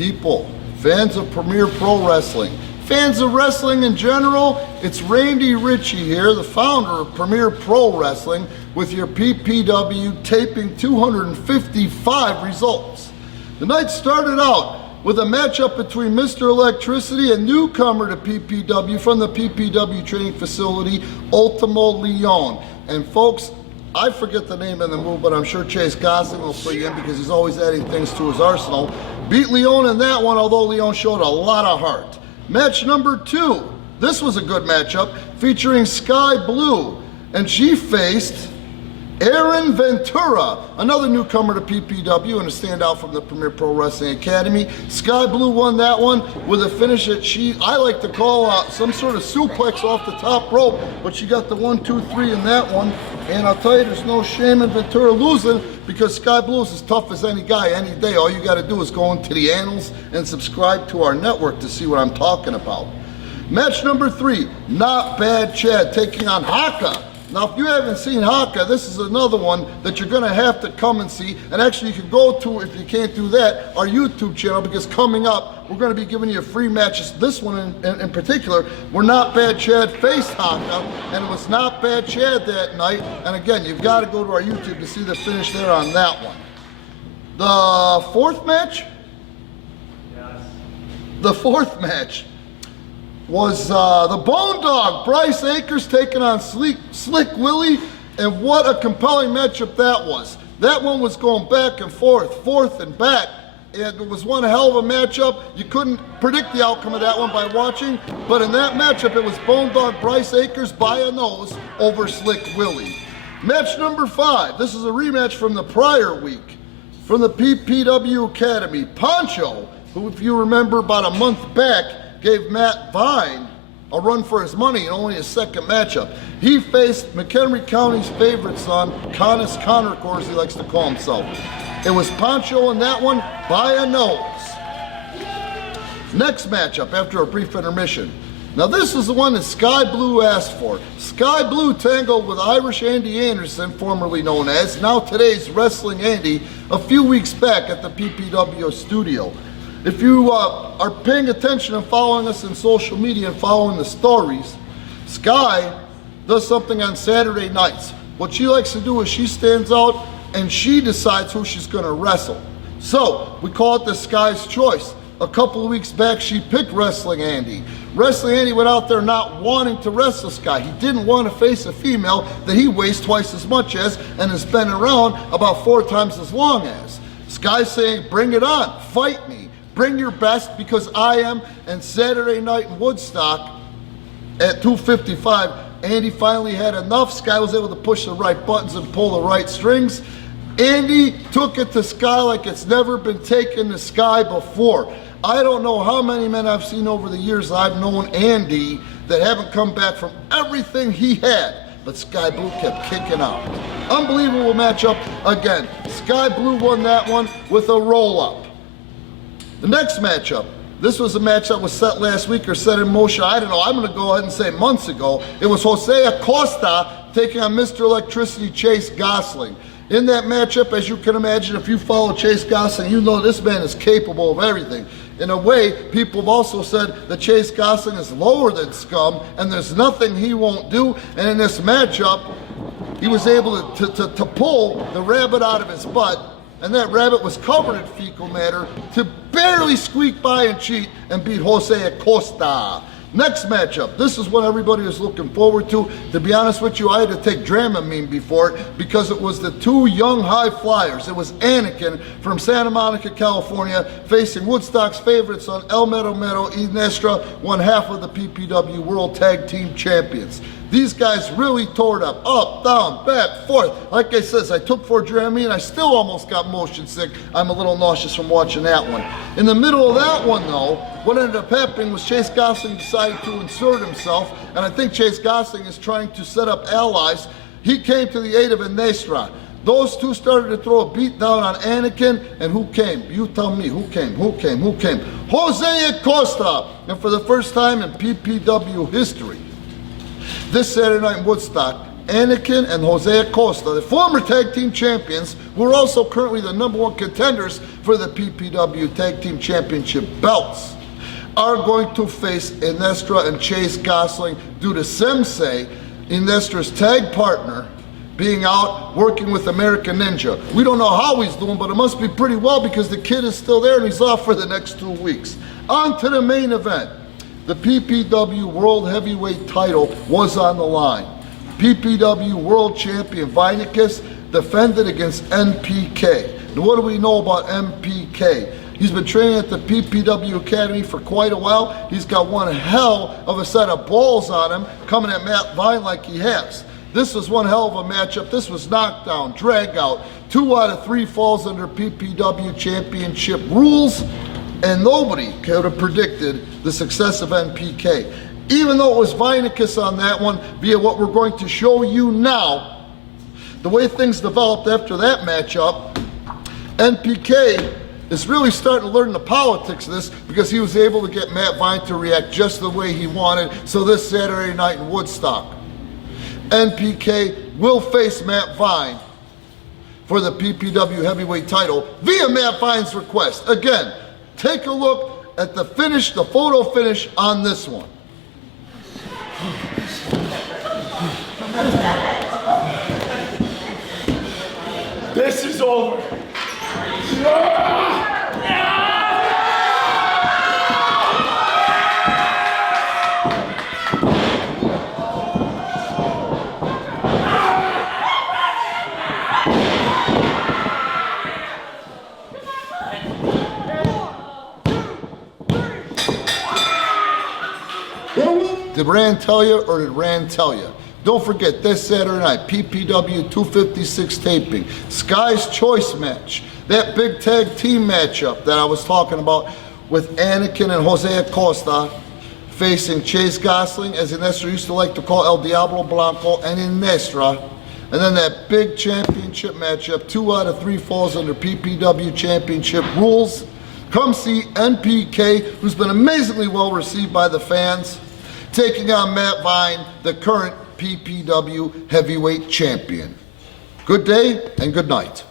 people, fans of Premier Pro Wrestling, fans of wrestling in general, it's Randy Ricci here, the founder of Premier Pro Wrestling, with your PPW taping 255 results. The night started out with a matchup between Mr. Electricity, a newcomer to PPW from the PPW training facility, Ultimo Leon. And folks, I forget the name of the move, but I'm sure Chase Gosling will fill you in because he's always adding things to his arsenal. Beat Leon in that one, although Leon showed a lot of heart. Match number 2. This was a good matchup featuring Skye Blue, and she faced Aaron Ventura, another newcomer to PPW and a standout from the Premier Pro Wrestling Academy. Skye Blue won that one with a finish that I like to call some sort of suplex off the top rope, but she got the 1, 2, 3 in that one. And I'll tell you, there's no shame in Ventura losing because Skye Blue is as tough as any guy any day. All you got to do is go into the annals and subscribe to our network to see what I'm talking about. Match number 3, Not Bad Chad taking on Haka. Now, if you haven't seen Haka, this is another one that you're going to have to come and see. And actually, you can go to, if you can't do that, our YouTube channel, because coming up, we're going to be giving you free matches. This one in particular, where Not Bad Chad faced Haka, and it was Not Bad Chad that night. And again, you've got to go to our YouTube to see the finish there on that one. The fourth match? Yes. The fourth match was the Bone Dog, Bryce Akers taking on Slick Willie, and what a compelling matchup that was. That one was going back and forth and back, and it was one hell of a matchup. You couldn't predict the outcome of that one by watching, but in that matchup, it was Bone Dog Bryce Akers by a nose over Slick Willie. Match number 5, this is a rematch from the prior week, from the PPW Academy. Poncho, who if you remember about a month back, gave Matt Vine a run for his money in only his second matchup. He faced McHenry County's favorite son, Connor, as he likes to call himself. It was Poncho in that one by a nose. Next matchup after a brief intermission. Now this is the one that Skye Blue asked for. Skye Blue tangled with Irish Andy Anderson, formerly known as, now today's Wrestling Andy, a few weeks back at the PPW studio. If you are paying attention and following us in social media and following the stories, Skye does something on Saturday nights. What she likes to do is she stands out and she decides who she's going to wrestle. So we call it the Skye's Choice. A couple of weeks back, she picked Wrestling Andy. Wrestling Andy went out there not wanting to wrestle Skye. He didn't want to face a female that he weighs twice as much as and has been around about 4 times as long as. Skye's saying, bring it on, fight me. Bring your best because I am. And Saturday night in Woodstock at 255, Andy finally had enough. Skye was able to push the right buttons and pull the right strings. Andy took it to Skye like it's never been taken to Skye before. I don't know how many men I've seen over the years I've known Andy that haven't come back from everything he had. But Skye Blue kept kicking out. Unbelievable matchup again. Skye Blue won that one with a roll-up. The next matchup, this was a match that was set last week or set in motion, I don't know, I'm going to go ahead and say months ago. It was José Acosta taking on Mr. Electricity Chase Gosling. In that matchup, as you can imagine, if you follow Chase Gosling, you know this man is capable of everything. In a way, people have also said that Chase Gosling is lower than Scum, and there's nothing he won't do. And in this matchup, he was able to pull the rabbit out of his butt, and that rabbit was covered in fecal matter to barely squeak by and cheat and beat José Acosta. Next matchup, this is what everybody was looking forward to. To be honest with you, I had to take Dramamine before it because it was the 2 young high flyers. It was Anakin from Santa Monica, California, facing Woodstock's favorite son, El Mero Mero Iniestra, one half of the PPW World Tag Team Champions. These guys really tore it up, down, back, forth. Like I said, I took 4 Dramamine, I still almost got motion sick. I'm a little nauseous from watching that one. In the middle of that one though, what ended up happening was Chase Gosling decided to insert himself, and I think Chase Gosling is trying to set up allies. He came to the aid of Iniestra. Those two started to throw a beat down on Anakin, and who came? You tell me, who came? José Acosta! And for the first time in PPW history, this Saturday night in Woodstock, Anakin and José Acosta, the former tag team champions, who are also currently the #1 contenders for the PPW Tag Team Championship belts, are going to face Iniestra and Chase Gosling due to Semsei, Iniestra's tag partner, being out working with American Ninja. We don't know how he's doing, but it must be pretty well because the kid is still there and he's off for the next 2 weeks. On to the main event. The PPW World Heavyweight title was on the line. PPW World Champion Vinicus defended against MPK. Now, what do we know about MPK? He's been training at the PPW Academy for quite a while. He's got one hell of a set of balls on him coming at Matt Vine like he has. This was one hell of a matchup. This was knockdown, drag out, 2 out of 3 falls under PPW Championship rules, and nobody could have predicted the success of MPK. Even though it was Vinicus on that one, via what we're going to show you now, the way things developed after that matchup, MPK is really starting to learn the politics of this because he was able to get Matt Vine to react just the way he wanted. So this Saturday night in Woodstock, MPK will face Matt Vine for the PPW heavyweight title via Matt Vine's request. Again, take a look at the finish, the photo finish on this one. This is over. Did Rand tell you or did Rand tell you? Don't forget, this Saturday night, PPW256 taping, Skye's Choice match, that big tag team matchup that I was talking about with Anakin and José Acosta facing Chase Gosling, as Iniestra used to like to call El Diablo Blanco, and Iniestra. And then that big championship matchup, 2 out of 3 falls under PPW Championship rules. Come see NPK, who's been amazingly well received by the fans, taking on Matt Vine, the current PPW heavyweight champion. Good day and good night.